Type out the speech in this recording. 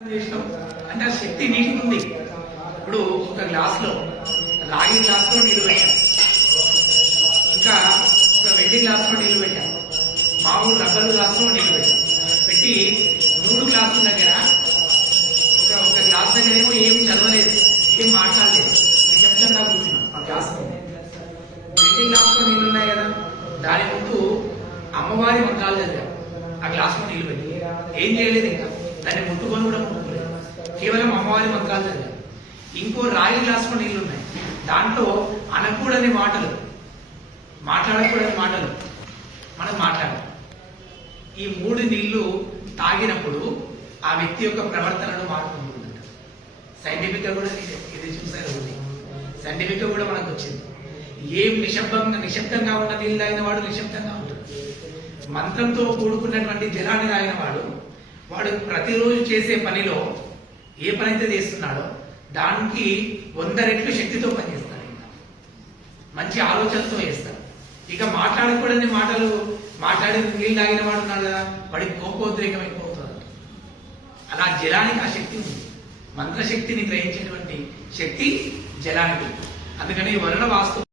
అంటే ఆ శక్తి నీటికి ఉంది. ఇప్పుడు ఒక గ్లాసులో రాగి గ్లాసులో నీళ్లు పెట్టాం, ఇంకా ఒక వెండి గ్లాసులో నీళ్లు పెట్టాం, మామూలు రబ్బరు గ్లాసులో నీళ్లు పెట్టి 3 గ్లాసుల దగ్గర ఒక గ్లాస్ దగ్గర ఏమో ఏం చదవలేదు, ఏం మాట్లాడలేదు, నిశ్శబ్దంగా కూర్చున్నాం. ఆ గ్లాస్ వెండి గ్లాసులో నీళ్లు ఉన్నాయి కదా, దాని ముందు అమ్మవారి మంత్రాలు చదివాం. ఆ గ్లాసులో నీళ్లు పెట్టి ఏం చేయలేదు, ఇంకా దాన్ని ముట్టుకొని కూడా ముట్టుకోలేదు, కేవలం అమ్మవారి మంత్రాలు చదివాం. ఇంకో రాగి గ్లాసులో నీళ్లు ఉన్నాయి, దాంట్లో అనకూడని మాటలు, మాట్లాడకూడని మాటలు మనం మాట్లాడాలి. ఈ 3 నీళ్లు తాగినప్పుడు ఆ వ్యక్తి యొక్క ప్రవర్తనను మార్పు ఉంటుందంట. సైంటిఫిక్ గా కూడా ఇది చూసారు, సైంటిఫిక్ గా కూడా మనకు వచ్చింది. ఏం నిశ్శబ్దంగా ఉన్న నీళ్ళు తాగిన వాడు నిశ్శబ్దంగా ఉంటాడు. మంత్రంతో కూడుకున్నటువంటి జలాన్ని తాగిన వాడు ప్రతిరోజు చేసే పనిలో ఏ పని అయితే చేస్తున్నాడో దానికి 100 రెట్లు శక్తితో పనిచేస్తాడు, ఇంకా మంచి ఆలోచనతో చేస్తాడు. ఇక మాట్లాడకూడని మాటలు మాట్లాడి నీళ్ళు తాగిన వాడు ఉన్నాడు కదా, వాడికి కోపోద్రేకం అయిపోతుంది. అలా జలానికి ఆ శక్తి ఉంది, మంత్రశక్తిని గ్రహించేటువంటి శక్తి జలానికి. అందుకని వరుణ వాస్తు